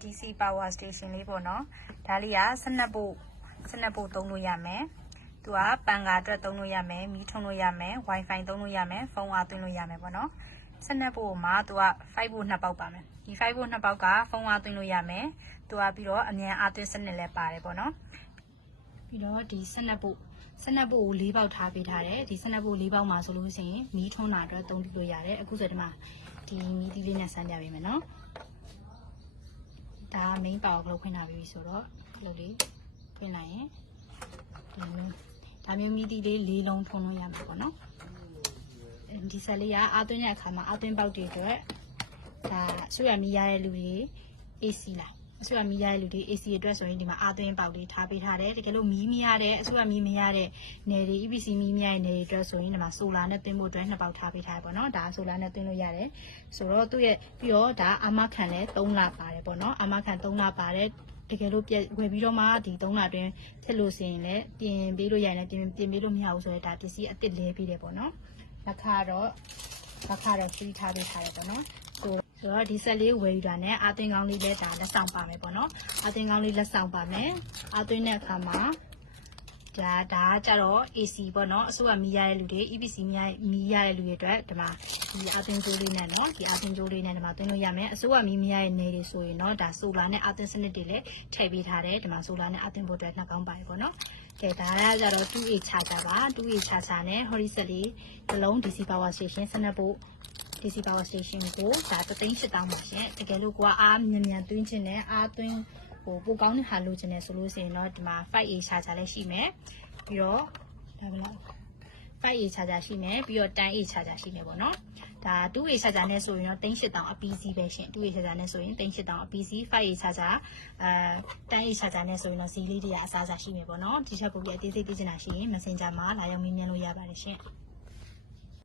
DC Power Station လေးပေါ့နော်ဒါလေးကစနက်ဖို့သုံးလို့ရမယ်သူကပန်ကာအတွက်သုံးလို့ရမယ်မီးထုံလို့ရမယ် Wi-Fi သုံးလို့ရမယ်ဖုန်းအားသွင်းလို့ရမယ်ပေါ့နော်စနက်ဖို့မှာသူက5ဖို့2ပေါက်ပါမယ်ဒီ5ဖို့2ပေါက်ကဖုန်းအားသွင်းလို့ရမယ်သူကပြီးတော့အမြန်အားသွင်းစနစ်လည်းပါတယ်ပေါ့နော်ပြီးတော့ဒီစနက်ဖို့ကို4ပေါက်ထားပေးထားတယ်ဒီစနက်ဖို့4ပေါက်မှာဆိုလို့ရှိရင်မီးထုံတာအတွက်သုံးလို့ရတယ်အခုဆိုဒီမှာဒီမီးသီးလေးနဲ့စမ်းပြပေးမယ်နော်ဒါ main power ကိုခွင့်ထားပြီးဆိုတော့ဒီလိုလေးခွင့်လိုက်ရင်ဒါမျိုးမီးသီးလေး4လုံးထုံလို့ရမှာပေါ့နော်ဒီဆက်လေးကအားသွင်းတဲ့အခါမှာအားသွင်းပေါက်တွေအတွက်ဒါဆွေရမီးရတဲ့လူတွေ AC လားအဆွေရမီးရတဲ့လူတွေ AC အတွက်ဆိုရင်ဒီမှာအားသွင်းပေါက်လေးထားပေးထားတယ်တကယ်လို့မီးမရတဲ့အဆွေရမီးမရတဲ့နယ်တွေ EPC မီးမရတဲ့နယ်တွေအတွက်ဆိုရင်ဒီမှာဆိုလာနဲ့သွင်းဖို့အတွက်2ပေါက်ထားပေးထားတယ်ပေါ့နော်ဒါဆိုလာနဲ့သွင်းလို့ရတယ်ဆိုတော့သူ့ရဲ့ပြီးတော့ဒါအာမခံလည်း3လပါတယ်ပေါ့နော်အာမခံ3လပါတယ်တကယ်လို့ဝယ်ပြီးတော့မှဒီ3လအတွင်းဖြစ်လို့ဆိုရင်လည်းပြင်ပေးလို့ရတယ်ပြင်ပေးလို့မရဘူးဆိုတော့ဒါပစ္စည်းအစ်စ်လဲပေးတယ်ပေါ့နော်လက်ခါတော့free ထားပေးထားတယ်ပေါ့နော်ဆိုတော့ဒီဆက်လေးဝယ်ယူတာနဲ့အာသွင်းကောင်းလေးလည်းဒါလက်ဆောင်ပါမယ်ပေါ့နော်အာသွင်းကောင်းလေးလက်ဆောင်ပါမယ်အာသွင်းတဲ့အခါမှာဒါကြတော့ AC ပေါ့နော်အစိုးရမီးရတဲ့လူတွေ EPC မီးရတဲ့လူတွေအတွက်ဒီမှာဒီအာသွင်းကြိုးလေးနဲ့နော်ဒီအာသွင်းကြိုးလေးနဲ့ဒီမှာသွင်းလို့ရမယ်အစိုးရမီးမရတဲ့နေတွေဆိုရင်တော့ဒါဆိုလာနဲ့အာသွင်းစနစ်တွေလည်းထည့်ပေးထားတယ်ဒီမှာဆိုလာနဲ့အာသွင်းဖို့အတွက်နှစ်ကောင်းပါတယ်ပေါ့နော်ကဲဒါကကြတော့ 2A charger ပါ 2A charger နဲ့ horizontal လေးတစ်လုံး DC power station စနစ်ဖို့DC Power Station ကိုဒါ3,800ပါရှင်တကယ်လို့ကိုကအားမြန်သွင်းခြင်းနဲ့အားသွင်းပိုကောင်းတဲ့ဟာလိုချင်တယ်ဆိုလို့ရှိရင်တော့ဒီမှာ 5A charger လည်းရှိမယ်ပြီးတော့ဒါဘယ်လောက် 5A charger ရှိမယ်ပြီးတော့ 10A charger ရှိမယ်ပေါ့နော်ဒါ 2A charger နဲ့ဆိုရင်တော့3,800အပီးစီးပဲရှင် 2A charger နဲ့ဆိုရင်3,800အပီးစီး 5A charger 10A charger နဲ့ဆိုရင်တော့ဈေးလေးတွေကအစားအစာရှိမယ်ပေါ့နော်ဒီချက်ပို့ပြီးအသေးစိတ်သိချင်တာရှိရင် Messenger မှာလာရောက်မေးမြန်းလို့ရပါတယ်ရှင်